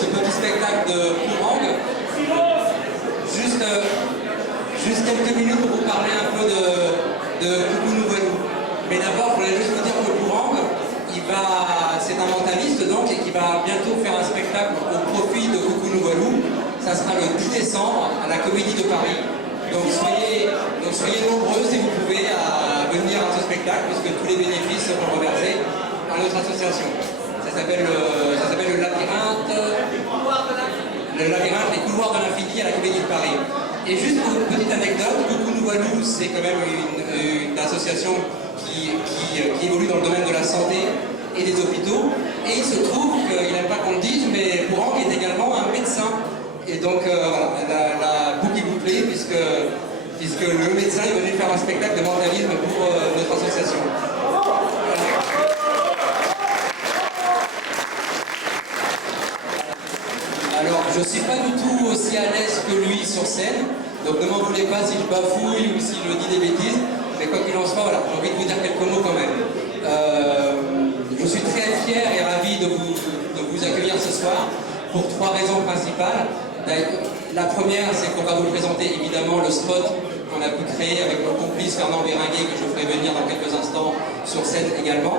ce petit spectacle de Kourang, juste quelques minutes pour vous parler un peu de Coucou Nouvelou. Mais d'abord, je voulais juste vous dire que Kourang, c'est un mentaliste donc, et qui va bientôt faire un spectacle au profit de Coucou Nouvelou. Ça sera le 10 décembre à la Comédie de Paris. Donc soyez nombreux si vous pouvez à venir à ce spectacle, puisque tous les bénéfices seront reversés à notre association. Ça s'appelle le labyrinthe, les couloirs de l'infini à la Comédie de Paris. Et juste pour une petite anecdote, Coucou Nouvelou, c'est quand même une association qui évolue dans le domaine de la santé et des hôpitaux. Et il se trouve qu'il n'aime pas qu'on le dise, mais Kourang est également un médecin. Et donc voilà, la boucle est bouclée puisque le médecin est venu faire un spectacle de mentalisme pour notre association. Alors, je ne suis pas du tout aussi à l'aise que lui sur scène, donc ne m'en voulez pas si je bafouille ou si je dis des bêtises, mais quoi qu'il en soit, voilà, j'ai envie de vous dire quelques mots quand même. Je suis très fier et ravi de vous accueillir ce soir pour 3 raisons principales. La première, c'est qu'on va vous présenter évidemment le spot qu'on a pu créer avec mon complice Fernand Béringuet, que je ferai venir dans quelques instants sur scène également.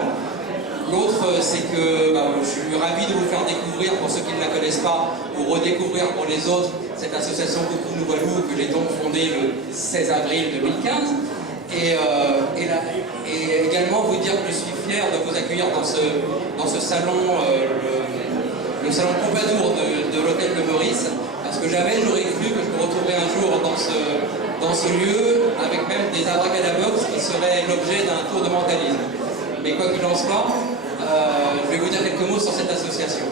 L'autre, c'est que je suis ravi de vous faire découvrir, pour ceux qui ne la connaissent pas, ou redécouvrir pour les autres, cette association Coucou Nouvelou que j'ai donc fondée le 16 avril 2015. Et également vous dire que je suis fier de vous accueillir dans ce salon, le salon Pompadour de l'hôtel de Meurice, parce que jamais j'aurais cru que je me retrouverais un jour dans ce lieu, avec même des abracadabox qui seraient l'objet d'un tour de mentalisme. Mais quoi qu'il en soit, je vais vous dire quelques mots sur cette association.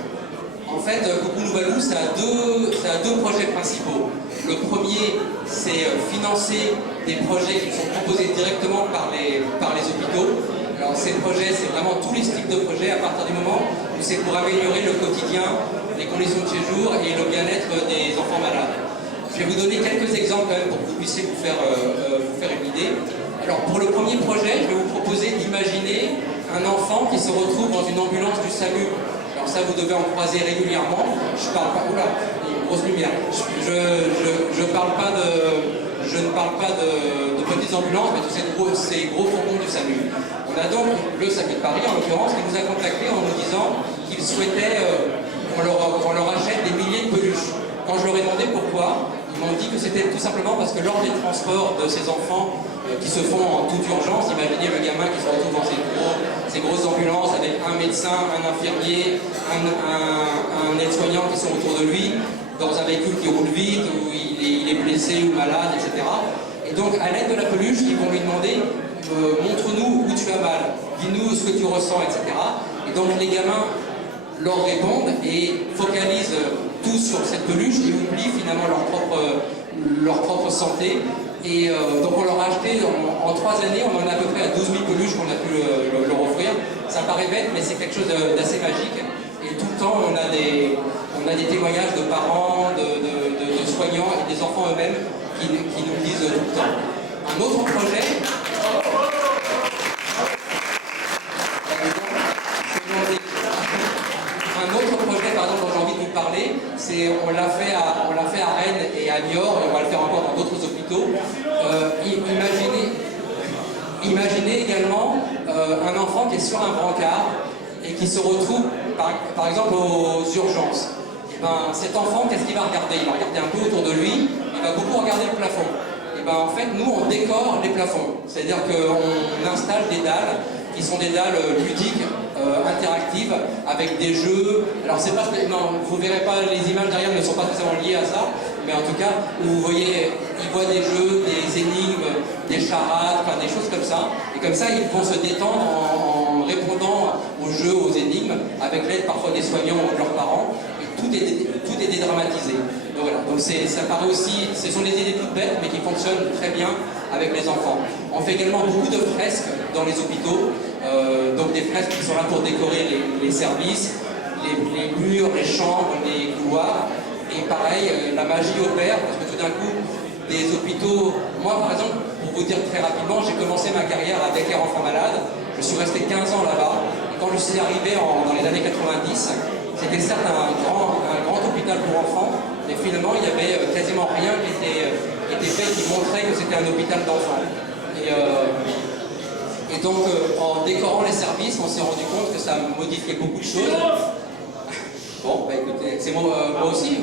En fait, Coucou Nouvelou, ça a deux projets principaux. Le premier, c'est financer des projets qui sont proposés directement par les hôpitaux. Alors ces projets, c'est vraiment tous les types de projets à partir du moment où c'est pour améliorer le quotidien, les conditions de séjour et le bien-être des enfants malades. Je vais vous donner quelques exemples quand même pour que vous puissiez vous faire une idée. Alors pour le premier projet, je vais vous proposer d'imaginer un enfant qui se retrouve dans une ambulance du SAMU. Alors ça, vous devez en croiser régulièrement. Je parle pas, oula, grosse lumière. Je ne parle pas de petites ambulances, mais de ces gros fourgons du SAMU. On a donc le SAMU de Paris, en l'occurrence, qui nous a contactés en nous disant qu'il souhaitait qu'on leur achète des milliers de peluches. Quand je leur ai demandé pourquoi, ils m'ont dit que c'était tout simplement parce que lors des transports de ces enfants qui se font en toute urgence, imaginez le gamin qui se retrouve dans ces grosses ambulances avec un médecin, un infirmier, un aide-soignant qui sont autour de lui, dans un véhicule qui roule vite, où il est blessé ou malade, etc. Et donc, à l'aide de la peluche, ils vont lui demander montre-nous où tu as mal, dis-nous ce que tu ressens, etc. Et donc, les gamins leur répondent et focalisent tout sur cette peluche et oublient finalement leur propre santé. Et donc on leur a acheté en 3 années, on en a à peu près à 12 000 peluches qu'on a pu leur offrir. Ça paraît bête, mais c'est quelque chose d'assez magique. Et tout le temps, on a des témoignages de parents, de soignants et des enfants eux-mêmes qui nous le disent tout le temps. Un autre projet, dont j'ai envie de vous parler, c'est on l'a fait à Rennes et à Niort, et on va le faire encore dans d'autres hôpitaux. Imaginez également un enfant qui est sur un brancard et qui se retrouve par exemple aux urgences. Et ben, cet enfant, qu'est-ce qu'il va regarder? Il va regarder un peu autour de lui, il va beaucoup regarder le plafond. Et ben, en fait, nous, on décore les plafonds. C'est-à-dire qu'on installe des dalles qui sont des dalles ludiques, interactives, avec des jeux. Alors c'est pas, non, vous verrez pas, les images derrière ne sont pas forcément liées à ça, mais en tout cas, vous voyez, ils voient des jeux, des énigmes, des charades, enfin des choses comme ça. Et comme ça, ils vont se détendre en répondant aux jeux, aux énigmes, avec l'aide parfois des soignants ou de leurs parents. Et tout est dédramatisé. Donc voilà, donc ça paraît aussi, ce sont des idées toutes bêtes, mais qui fonctionnent très bien avec les enfants. On fait également beaucoup de fresques dans les hôpitaux, donc des fresques qui sont là pour décorer les services, les murs, les chambres, les couloirs. Et pareil, la magie opère, parce que tout d'un coup, des hôpitaux, moi par exemple, pour vous dire très rapidement, j'ai commencé ma carrière à Necker Enfants Malades, je suis resté 15 ans là-bas, et quand quand je suis arrivé dans les années 90, c'était certes un grand hôpital pour enfants, mais finalement il n'y avait quasiment rien qui était fait qui montrait que c'était un hôpital d'enfants. Et donc en décorant les services, on s'est rendu compte que ça modifiait beaucoup de choses. Bon, bah écoutez, c'est moi aussi.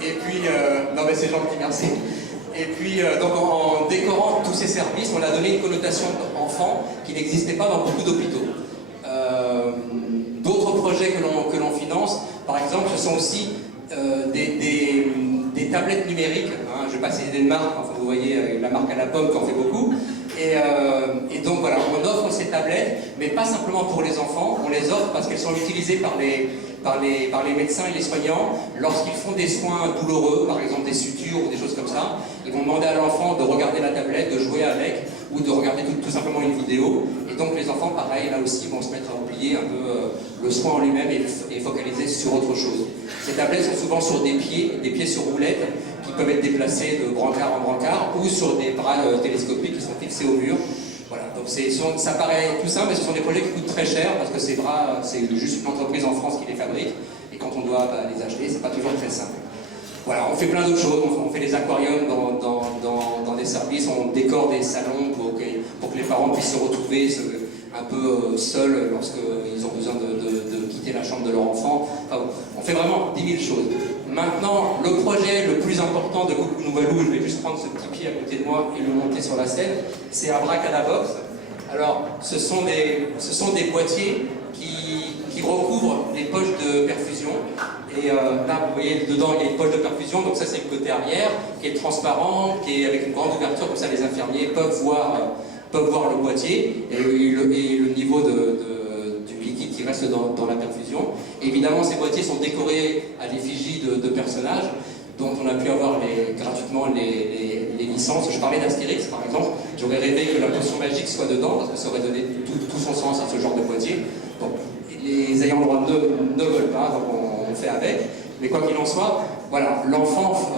Et puis, non mais c'est gentil, merci. Et puis, donc en décorant tous ces services, on a donné une connotation d'enfant qui n'existait pas dans beaucoup d'hôpitaux. D'autres projets que l'on finance, par exemple, ce sont aussi des tablettes numériques. Hein, je ne vais pas citer des marques, enfin, vous voyez la marque à la pomme qui en fait beaucoup. Et donc voilà, on offre ces tablettes, mais pas simplement pour les enfants, on les offre parce qu'elles sont utilisées par les médecins et les soignants lorsqu'ils font des soins douloureux, par exemple des sutures ou des choses comme ça. Ils vont demander à l'enfant de regarder la tablette, de jouer avec, ou de regarder tout simplement une vidéo. Et donc les enfants, pareil, là aussi, vont se mettre à oublier un peu le soin en lui-même et focaliser sur autre chose. Ces tablettes sont souvent sur des pieds sur roulettes, qui peuvent être déplacés de brancard en brancard, ou sur des bras télescopiques qui sont fixés au mur. Voilà, donc ça paraît tout simple, mais ce sont des projets qui coûtent très cher, parce que ces bras, c'est juste une entreprise en France qui les fabrique, et quand on doit les acheter, c'est pas toujours très simple. Voilà, on fait plein d'autres choses, on fait des aquariums dans des services, on décore des salons pour que les parents puissent se retrouver un peu seuls lorsqu'ils ont besoin de quitter la chambre de leur enfant. Enfin, on fait vraiment 10 000 choses. Maintenant, le projet le plus important de Coucou Nouvalou, je vais juste prendre ce petit pied à côté de moi et le monter sur la scène, c'est Abracadabox. Alors, ce sont des boîtiers qui recouvrent les poches de perfusion. Et là, vous voyez, dedans, il y a une poche de perfusion, donc ça, c'est le côté arrière, qui est transparent, qui est avec une grande ouverture, comme ça, les infirmiers peuvent voir le boîtier et le niveau du liquide qui reste dans la perfusion. Et évidemment, ces boîtiers sont décorés à l'effigie de personnages, dont on a pu avoir gratuitement les licences. Je parlais d'Astérix, par exemple. J'aurais rêvé que la potion magique soit dedans, parce que ça aurait donné tout son sens à ce genre de boîtier. Donc, les ayants droit ne veulent pas, donc on fait avec. Mais quoi qu'il en soit, voilà, l'enfant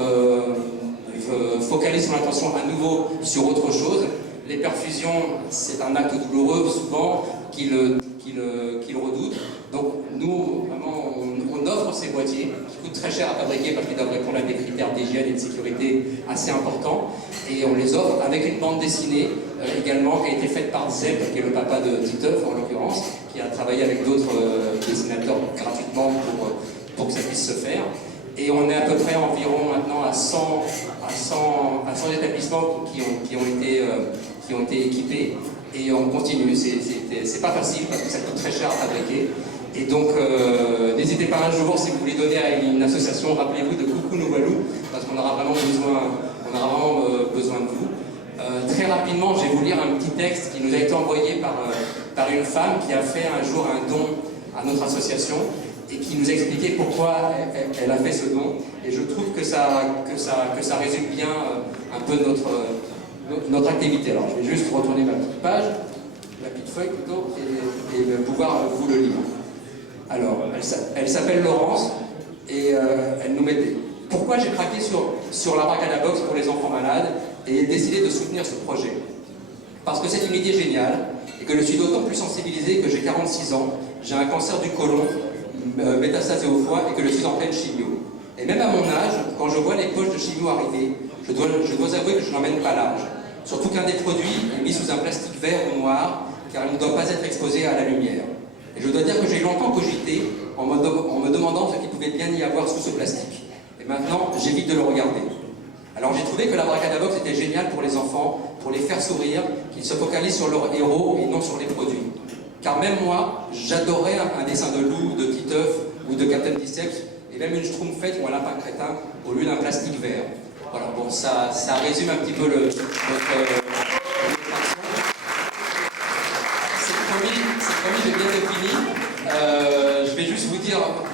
focalise son attention à nouveau sur autre chose. Les perfusions, c'est un acte douloureux, souvent, qu'il redoute. Donc, nous, vraiment, on offre ces boîtiers, qui coûtent très cher à fabriquer parce qu'ils doivent répondre à des critères d'hygiène et de sécurité assez importants. Et on les offre avec une bande dessinée également, qui a été faite par Zeb, qui est le papa de Titeuf, en l'occurrence, qui a travaillé avec d'autres dessinateurs gratuitement pour que ça puisse se faire. Et on est à peu près environ maintenant à 100 établissements qui ont été équipés. Et on continue, c'est pas facile parce que ça coûte très cher à fabriquer. Et donc, n'hésitez pas un jour, si vous voulez donner à une association, rappelez-vous de Coucou Nouvalou, parce qu'on aura vraiment besoin de vous. Très rapidement, je vais vous lire un petit texte qui nous a été envoyé par une femme qui a fait un jour un don à notre association et qui nous a expliqué pourquoi elle a fait ce don. Et je trouve que ça résume bien un peu notre activité. Alors, je vais juste retourner ma petite page, la petite feuille plutôt, et pouvoir vous le lire. Alors, elle s'appelle Laurence, et elle nous mettait. Pourquoi j'ai craqué sur l'Abracadabox pour les enfants malades et décidé de soutenir ce projet? Parce que c'est une idée géniale, et que je suis d'autant plus sensibilisé que j'ai 46 ans, j'ai un cancer du côlon, métastasé au foie, et que je suis en pleine chimio. Et même à mon âge, quand je vois les poches de chimio arriver, je dois avouer que je n'emmène pas large. Surtout qu'un des produits est mis sous un plastique vert ou noir, car il ne doit pas être exposé à la lumière. Et je dois dire que j'ai longtemps cogité en me demandant ce qu'il pouvait bien y avoir sous ce plastique. Et maintenant, j'évite de le regarder. Alors j'ai trouvé que l'Abracadabox était génial pour les enfants, pour les faire sourire, qu'ils se focalisent sur leurs héros et non sur les produits. Car même moi, j'adorais un dessin de loup, de Titeuf ou de Captain Biceps, et même une schtroumpfette ou un lapin crétin au lieu d'un plastique vert. Voilà, bon, ça résume un petit peu notre c'est promis, j'ai bientôt fini. Je vais juste vous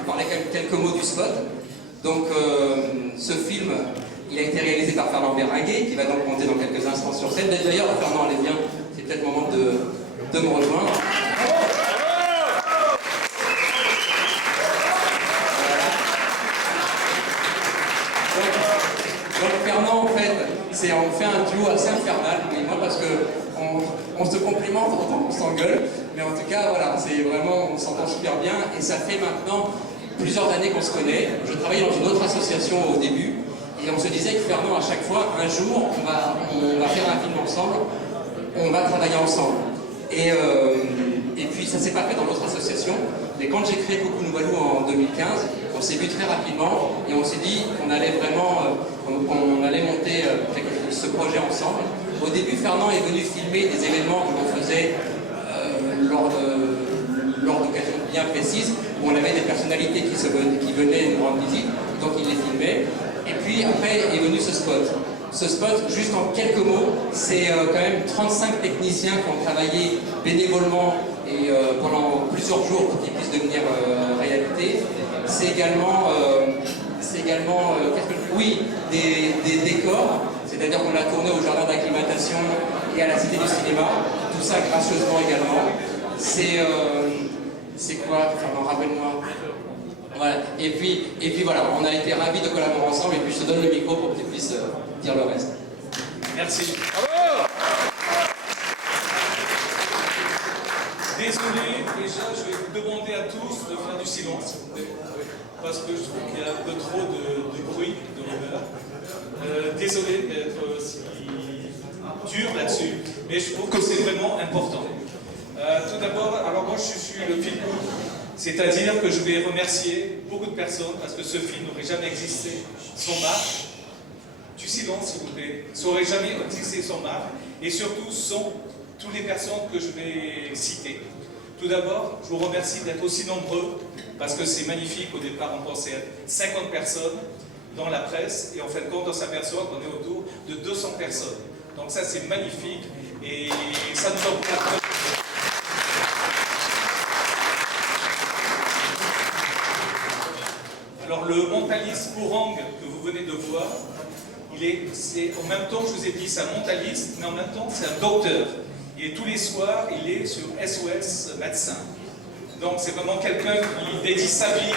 parler quelques mots du spot. Donc, ce film, il a été réalisé par Fernand Béringuet, qui va donc monter dans quelques instants sur scène. D'ailleurs, Fernand, allez bien, c'est peut-être le moment de me rejoindre. Donc Fernand, en fait, on fait un duo assez infernal, mais moi, parce que on on se complimente autant qu'on s'engueule, mais en tout cas, voilà, c'est vraiment, on s'entend super bien, et ça fait maintenant plusieurs années qu'on se connaît. Je travaillais dans une autre association au début, et on se disait que Fernand, à chaque fois, un jour, on va faire un film ensemble, on va travailler ensemble. Et puis ça s'est pas fait dans l'autre association, mais quand j'ai créé Coucou Nouvalou en 2015, on s'est vu très rapidement et on s'est dit qu'on allait vraiment, on allait monter ce projet ensemble. Au début, Fernand est venu filmer des événements que l'on faisait lors d'occasions bien précises, où on avait des personnalités qui venaient nous rendre visite, donc il les filmait. Et puis après est venu ce spot. Ce spot, juste en quelques mots, c'est quand même 35 techniciens qui ont travaillé bénévolement et pendant plusieurs jours pour qu'ils puissent devenir réalité. C'est également, des décors, c'est-à-dire qu'on l'a tourné au jardin d'acclimatation et à la Cité du Cinéma, tout ça gracieusement également. C'est quoi? Enfin, rappelle-moi. Voilà. Et puis voilà, on a été ravis de collaborer ensemble et puis je te donne le micro pour que tu puisses dire le reste. Merci. Bravo. Désolé, déjà, je vais vous demander à tous de faire du silence, parce que je trouve qu'il y a un peu trop de bruit, de rumeurs. Désolé d'être si dur là-dessus, mais je trouve que c'est vraiment important. Tout d'abord, alors moi je suis le fil rouge, c'est-à-dire que je vais remercier beaucoup de personnes parce que ce film n'aurait jamais existé sans Marc. Du silence, s'il vous plaît. Ça n'aurait jamais existé sans Marc et surtout sans toutes les personnes que je vais citer. Tout d'abord, je vous remercie d'être aussi nombreux parce que c'est magnifique. Au départ, on pensait à 50 personnes dans la presse et en fin de compte, on s'aperçoit qu'on est autour de 200 personnes. Donc ça, c'est magnifique et ça nous encourage. Alors le mentaliste Pourang que vous venez de voir, c'est en même temps, je vous ai dit, c'est un mentaliste, mais en même temps, c'est un docteur. Et tous les soirs, il est sur SOS Médecins. Donc c'est vraiment quelqu'un qui dédie sa vie.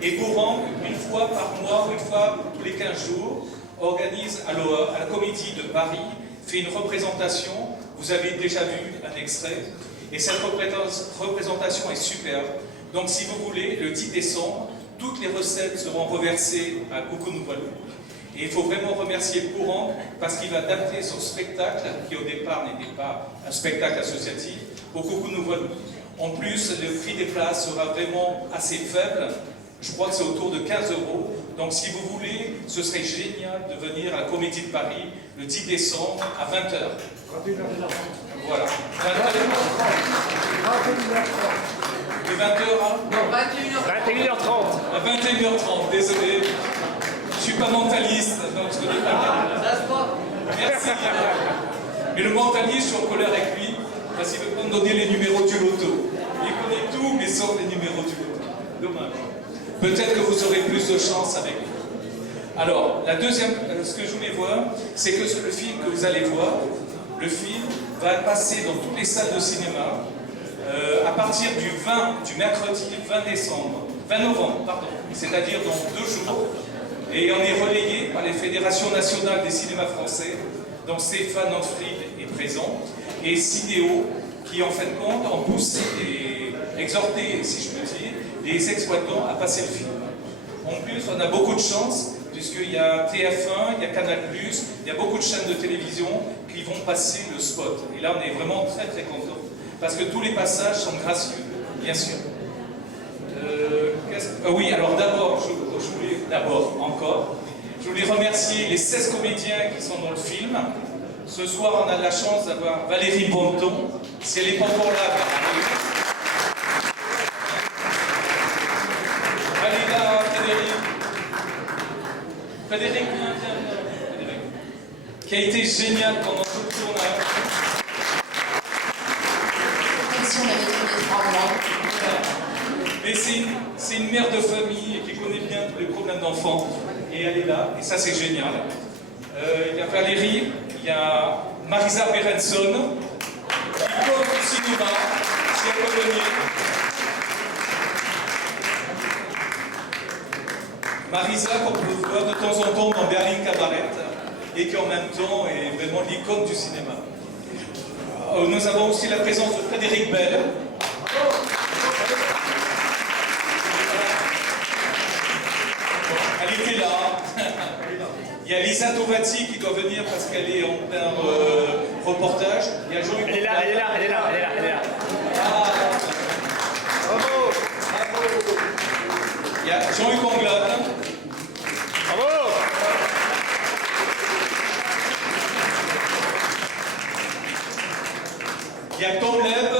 Et Pourang, une fois par mois, une fois tous les 15 jours, organise à la Comédie de Paris, fait une représentation. Vous avez déjà vu un extrait. Et cette représentation est superbe. Donc si vous voulez, le 10 décembre, toutes les recettes seront reversées à Coucou Nouvalou. Et il faut vraiment remercier Pourang parce qu'il va adapter son spectacle, qui au départ n'était pas un spectacle associatif, au Coucou Nouvalou. En plus, le prix des places sera vraiment assez faible. Je crois que c'est autour de 15 €. Donc si vous voulez, ce serait génial de venir à la Comédie de Paris le 10 décembre à 20h. Voilà. 21h30. De 20h à... Non, 21h30. À 21h30, désolé. Je ne suis pas mentaliste, donc je ne connais pas bien. Merci. Mais le mentaliste, je suis en colère avec lui, parce qu'il veut pas me donner les numéros du loto. Il connaît tout, mais sauf les numéros du loto. Dommage. Peut-être que vous aurez plus de chance avec lui. Alors, la deuxième, ce que je voulais voir, c'est que le film que vous allez voir, le film va passer dans toutes les salles de cinéma à partir du mercredi 20 novembre, pardon, c'est-à-dire dans 2 jours. Et on est relayé par les fédérations nationales des cinémas français. Donc Stéphane Anfrid est présent. Et Cinéo, qui en fin de compte ont poussé et exhorté, si je peux dire, les exploitants à passer le film. En plus, on a beaucoup de chance, puisqu'il y a TF1, il y a Canal+, il y a beaucoup de chaînes de télévision qui vont passer le spot. Et là, on est vraiment très très contents. Parce que tous les passages sont gracieux, bien sûr. Oui, alors d'abord, je voulais remercier les 16 comédiens qui sont dans le film. Ce soir, on a la chance d'avoir Valérie Bonneton. Si elle n'est pas encore là, elle va arriver. Allez là, Frédéric, viens, Frédéric. Qui a été génial pendant tout le tournage. Si on avait tourné 3 mois. Mais c'est une mère de famille qui connaît bien tous les problèmes d'enfants. Et elle est là, et ça c'est génial. Il y a Valérie, il y a Marisa Berenson, qui porte au cinéma, si elle peut venir. Marisa, qu'on peut voir de temps en temps dans Berlin Cabaret, et qui en même temps est vraiment l'icône du cinéma. Nous avons aussi la présence de Frédéric Bell. Elle était là. Il y a Lisa Tovati qui doit venir parce qu'elle est en plein reportage. Il y a Jean-Luc. Elle est là. Ah. Bravo. Il y a Jean-Luc Anglade. Bravo. Il y a Tom Leb.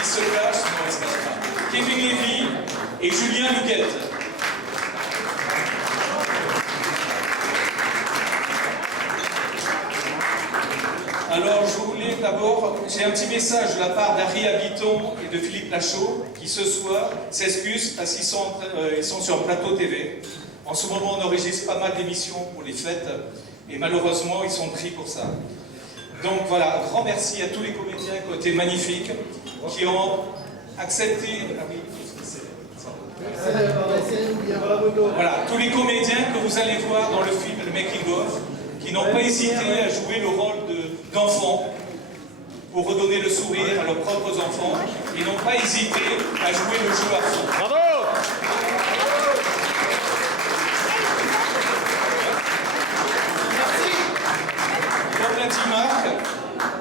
Qui se cache, non, il se cache pas. Kevin Levy et Julien Luguette. Alors, je voulais d'abord, j'ai un petit message de la part d'Harry Habiton et de Philippe Lachaud, qui ce soir s'excusent parce qu'ils sont sur Plateau TV. En ce moment, on enregistre pas mal d'émissions pour les fêtes, et malheureusement, ils sont pris pour ça. Donc voilà, un grand merci à tous les comédiens qui ont été magnifiques, qui ont accepté... Voilà, tous les comédiens que vous allez voir dans le film, le making of, qui n'ont pas hésité à jouer le rôle d'enfants pour redonner le sourire à leurs propres enfants. Ils n'ont pas hésité à jouer le jeu à fond. Bravo. Comme l'a dit Marc,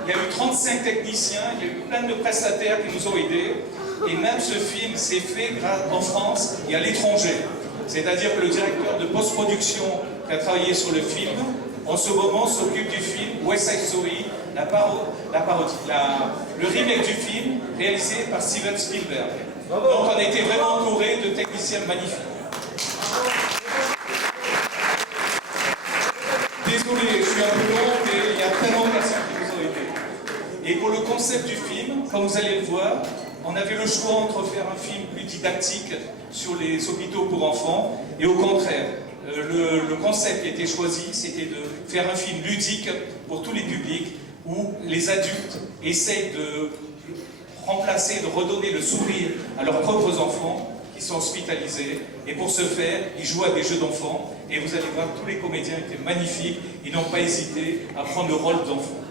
il y a eu 35 techniciens, il y a eu plein de prestataires qui nous ont aidés. Et même ce film s'est fait en France et à l'étranger. C'est-à-dire que le directeur de post-production qui a travaillé sur le film, en ce moment s'occupe du film West Side Story, le remake du film réalisé par Steven Spielberg. Donc on a été vraiment entouré de techniciens magnifiques. Désolé, je suis un peu long, mais il y a tellement de personnes qui nous ont aidés. Et pour le concept du film, comme vous allez le voir, on avait le choix entre faire un film plus didactique sur les hôpitaux pour enfants et au contraire, le concept qui a été choisi, c'était de faire un film ludique pour tous les publics où les adultes essayent de remplacer, de redonner le sourire à leurs propres enfants qui sont hospitalisés. Et pour ce faire, ils jouent à des jeux d'enfants. Et vous allez voir, tous les comédiens étaient magnifiques. Ils n'ont pas hésité à prendre le rôle d'enfant.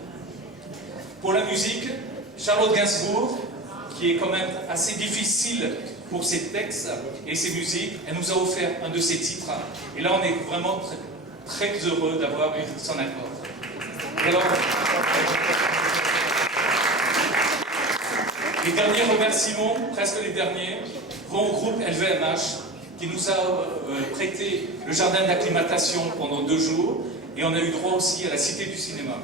Pour la musique, Charlotte Gainsbourg, qui est quand même assez difficile pour ses textes et ses musiques, elle nous a offert un de ses titres. Et là, on est vraiment très heureux d'avoir eu son accord. Et alors, les derniers remerciements, presque les derniers, vont au groupe LVMH, qui nous a prêté le jardin d'acclimatation pendant 2 jours, et on a eu droit aussi à la Cité du Cinéma.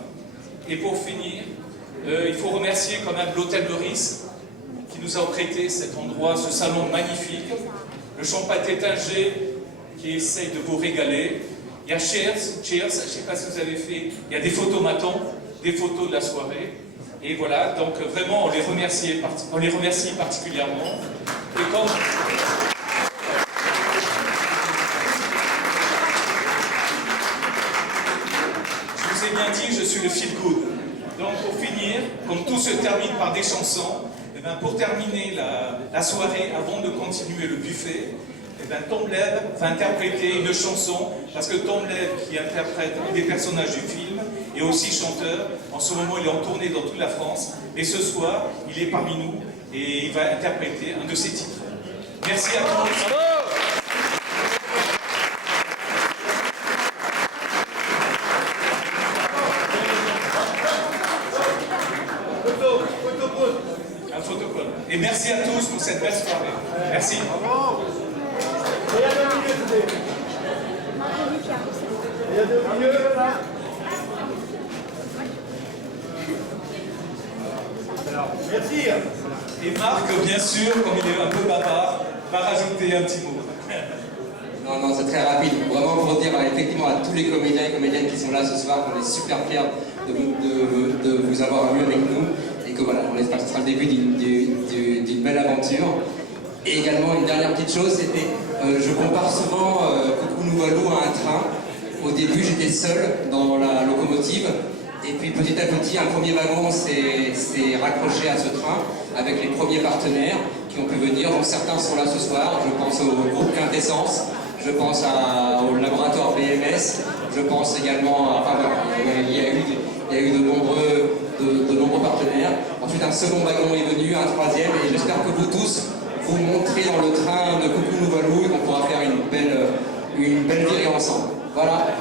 Et pour finir, il faut remercier quand même l'Hôtel Meurice, qui nous a prêté cet endroit, ce salon magnifique, le Champagne Tanger, qui essaye de vous régaler. Il y a Cheers, je ne sais pas si vous avez fait, il y a des photomatons, des photos de la soirée. Et voilà, donc vraiment, on les remercie particulièrement. Et comme... Je vous ai bien dit, je suis le feel good. Donc pour finir, comme tout se termine par des chansons, et bien pour terminer la soirée, avant de continuer le buffet, et bien Tom Leb va interpréter une chanson, parce que Tom Leb, qui interprète un des personnages du film, est aussi chanteur. En ce moment, il est en tournée dans toute la France. Et ce soir, il est parmi nous et il va interpréter un de ses titres. Merci à tous. Un photocall. Et merci à tous pour cette belle soirée. Merci. Merci. Et Marc, bien sûr, comme il est un peu bavard, va rajouter un petit mot. Non, c'est très rapide. Vraiment pour dire effectivement à tous les comédiens et comédiennes qui sont là ce soir qu'on est super fiers de vous avoir eu avec nous et que voilà, on espère que ce sera le début d'une belle aventure. Et également une dernière petite chose, c'était, je compare souvent Coucou nous Walou à un train. Au début j'étais seul dans la locomotive et puis petit à petit un premier wagon s'est raccroché à ce train avec les premiers partenaires qui ont pu venir. Donc certains sont là ce soir. Je pense au groupe Quintessence, je pense au laboratoire BMS, je pense également à... Enfin voilà, il y a eu de nombreux partenaires. Ensuite un second wagon est venu, un troisième, et j'espère que vous tous vous montrez dans le train de Coucou Nouvalou et qu'on pourra faire une belle virée ensemble. Voilà.